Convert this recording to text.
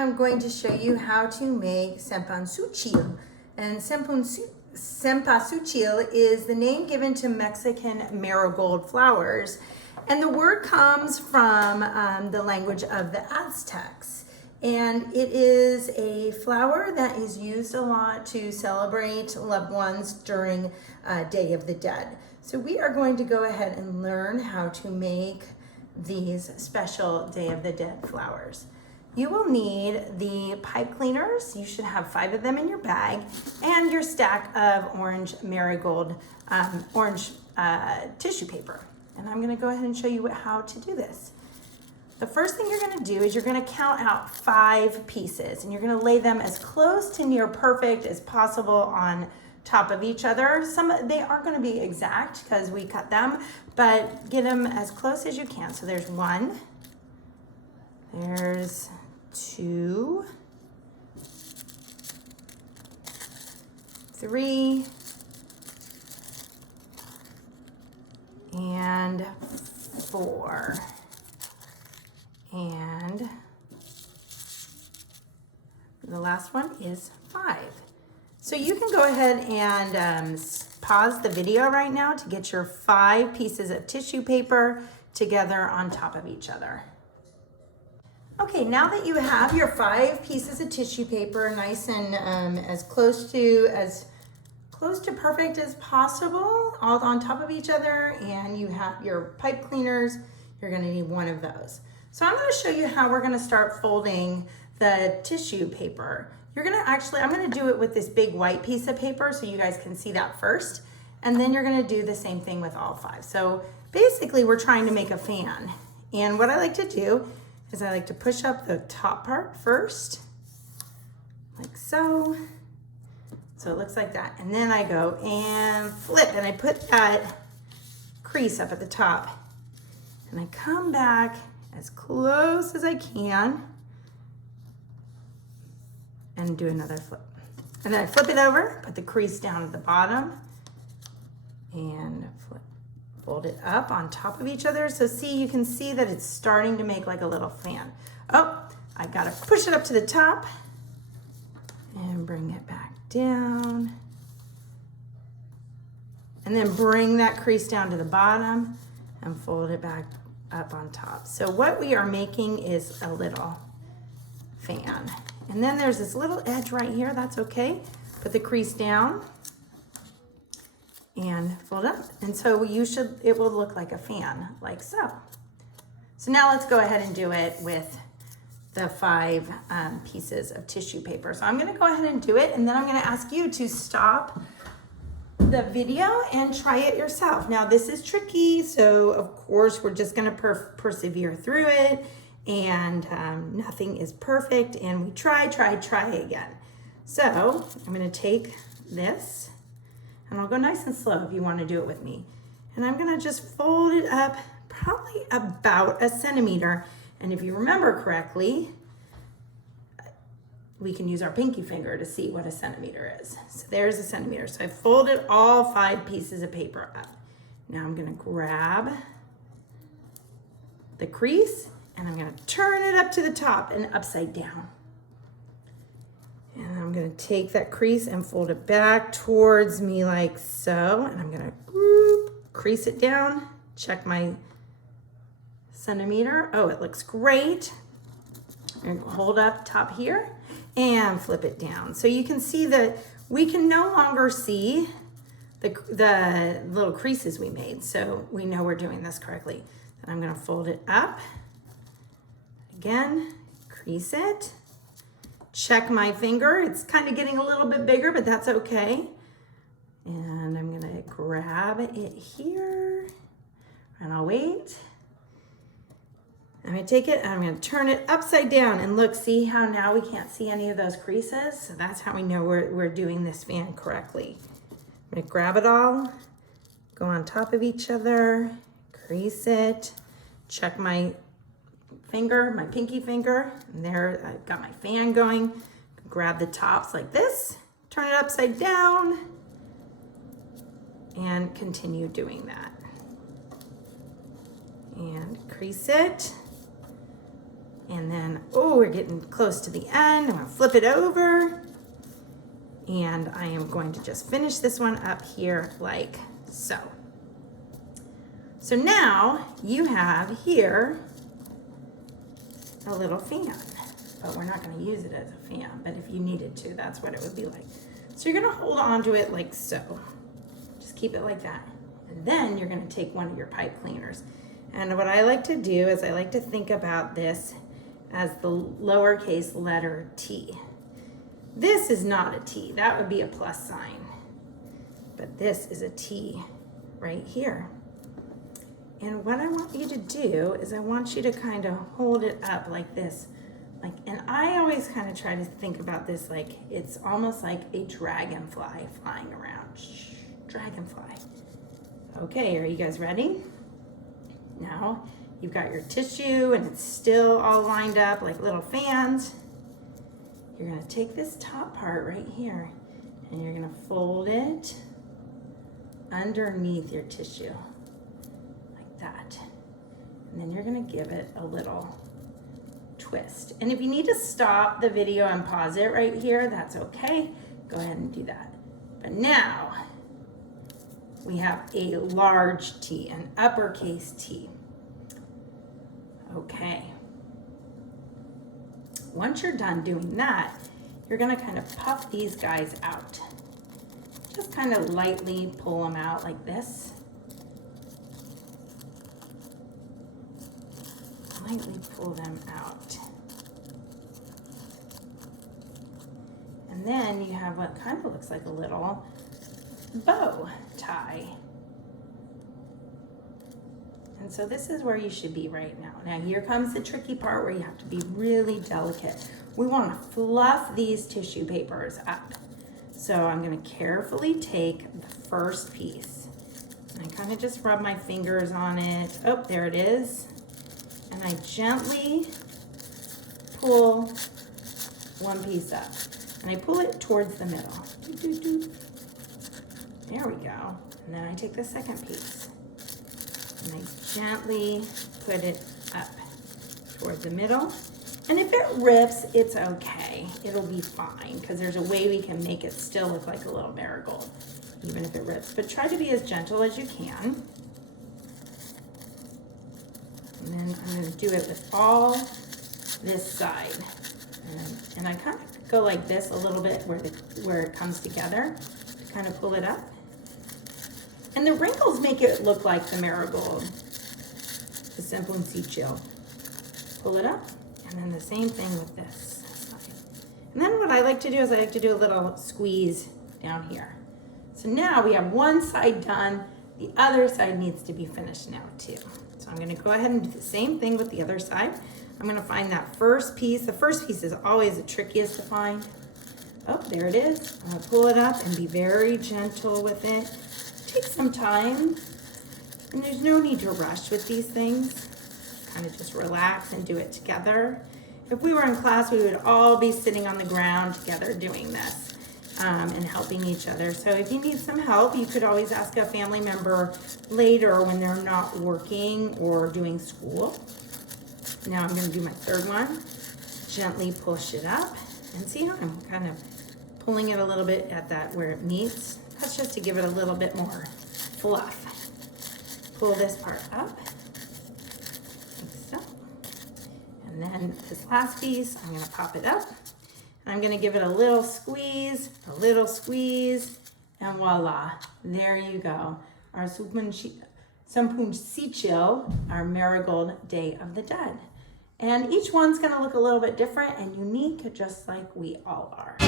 I'm going to show you how to make Cempasuchil. And Cempasuchil is the name given to Mexican marigold flowers. And the word comes from the language of the Aztecs. And it is a flower that is used a lot to celebrate loved ones during Day of the Dead. So we are going to go ahead and learn how to make these special Day of the Dead flowers. You will need the pipe cleaners. You should have 5 of them in your bag, and your stack of orange marigold, tissue paper. And I'm gonna go ahead and show you how to do this. The first thing you're gonna do is you're gonna count out 5 pieces, and you're gonna lay them as close to near perfect as possible on top of each other. They aren't gonna be exact because we cut them, but get them as close as you can. So there's 1, there's 2, 3, and 4, and the last one is 5. So you can go ahead and pause the video right now to get your 5 pieces of tissue paper together on top of each other. Okay, now that you have your 5 pieces of tissue paper nice and as close to perfect as possible, all on top of each other, and you have your pipe cleaners, you're gonna need 1 of those. So I'm gonna show you how we're gonna start folding the tissue paper. I'm gonna do it with this big white piece of paper so you guys can see that first, and then you're gonna do the same thing with all 5. So basically we're trying to make a fan, and what I like to do is I like to push up the top part first, like so. So it looks like that. And then I go and flip, and I put that crease up at the top. And I come back as close as I can and do another flip. And then I flip it over, put the crease down at the bottom, and fold it up on top of each other. So see, you can see that it's starting to make like a little fan. Oh, I gotta push it up to the top and bring it back down. And then bring that crease down to the bottom and fold it back up on top. So what we are making is a little fan. And then there's this little edge right here, that's okay. Put the crease down and fold up. And so it will look like a fan, like so. So now let's go ahead and do it with the 5 pieces of tissue paper. So I'm gonna go ahead and do it, and then I'm gonna ask you to stop the video and try it yourself. Now this is tricky, so of course we're just gonna persevere through it, and nothing is perfect, and we try again. So I'm gonna take this, and I'll go nice and slow if you want to do it with me. And I'm gonna just fold it up probably about 1 centimeter. And if you remember correctly, we can use our pinky finger to see what 1 centimeter is. So there's 1 centimeter. So I folded all 5 pieces of paper up. Now I'm gonna grab the crease, and I'm gonna turn it up to the top and upside down. And I'm gonna take that crease and fold it back towards me like so. And I'm gonna crease it down, check my centimeter. Oh, it looks great. And hold up top here and flip it down. So you can see that we can no longer see the little creases we made. So we know we're doing this correctly. And I'm gonna fold it up. Again, crease it. Check my finger. It's kind of getting a little bit bigger, but that's okay. And I'm gonna grab it here, and I'll wait. I'm gonna take it and I'm gonna turn it upside down, and look, see how now we can't see any of those creases? So that's how we know we're doing this fan correctly. I'm gonna grab it all, go on top of each other, crease it, check my finger, my pinky finger, and there I've got my fan going. Grab the tops like this, turn it upside down, and continue doing that. And crease it, And then, oh, we're getting close to the end. I'm gonna flip it over. And I am going to just finish this one up here like so. So now you have here a little fan, but we're not gonna use it as a fan, but if you needed to, that's what it would be like. So you're gonna hold on to it like so. Just keep it like that. And then you're gonna take one of your pipe cleaners. And what I like to do is I like to think about this as the lowercase letter T. This is not a T, that would be a plus sign. But this is a T right here. And what I want you to do is I want you to kind of hold it up like this. And I always kind of try to think about this like it's almost like a dragonfly flying around. Shh, dragonfly. Okay, are you guys ready? Now you've got your tissue and it's still all lined up like little fans. You're gonna take this top part right here and you're gonna fold it underneath your tissue like that. And then you're gonna give it a little twist. And if you need to stop the video and pause it right here, that's okay. Go ahead and do that. But now we have a large T, an uppercase T. Okay. Once you're done doing that, you're gonna kind of puff these guys out. Just kind of lightly pull them out like this. Lightly pull them out. And then you have what kind of looks like a little bow tie. And so this is where you should be right now. Now here comes the tricky part where you have to be really delicate. We want to fluff these tissue papers up. So I'm going to carefully take the first piece. And I kind of just rub my fingers on it. Oh, there it is. And I gently pull one piece up. And I pull it towards the middle. There we go. And then I take the second piece. And I gently put it up toward the middle. And if it rips, it's okay. It'll be fine because there's a way we can make it still look like a little marigold, even if it rips. But try to be as gentle as you can. And then I'm going to do it with all this side. And I kind of go like this a little bit where it comes together to kind of pull it up. And the wrinkles make it look like the marigold, the Cempasuchil. Pull it up, and then the same thing with this side. And then what I like to do is I like to do a little squeeze down here. So now we have one side done. The other side needs to be finished now too. So I'm gonna go ahead and do the same thing with the other side. I'm gonna find that first piece. The first piece is always the trickiest to find. Oh, there it is. I'm gonna pull it up and be very gentle with it. Take some time, and there's no need to rush with these things. Kind of just relax and do it together. If we were in class, we would all be sitting on the ground together doing this and helping each other. So if you need some help, you could always ask a family member later when they're not working or doing school. Now I'm going to do my third one. Gently push it up, and see how I'm kind of pulling it a little bit at that where it meets. That's just to give it a little bit more fluff. Pull this part up, like so. And then this last piece, I'm gonna pop it up. And I'm gonna give it a little squeeze, and voila, there you go. Our Cempasuchil, our marigold Day of the Dead. And each one's gonna look a little bit different and unique, just like we all are.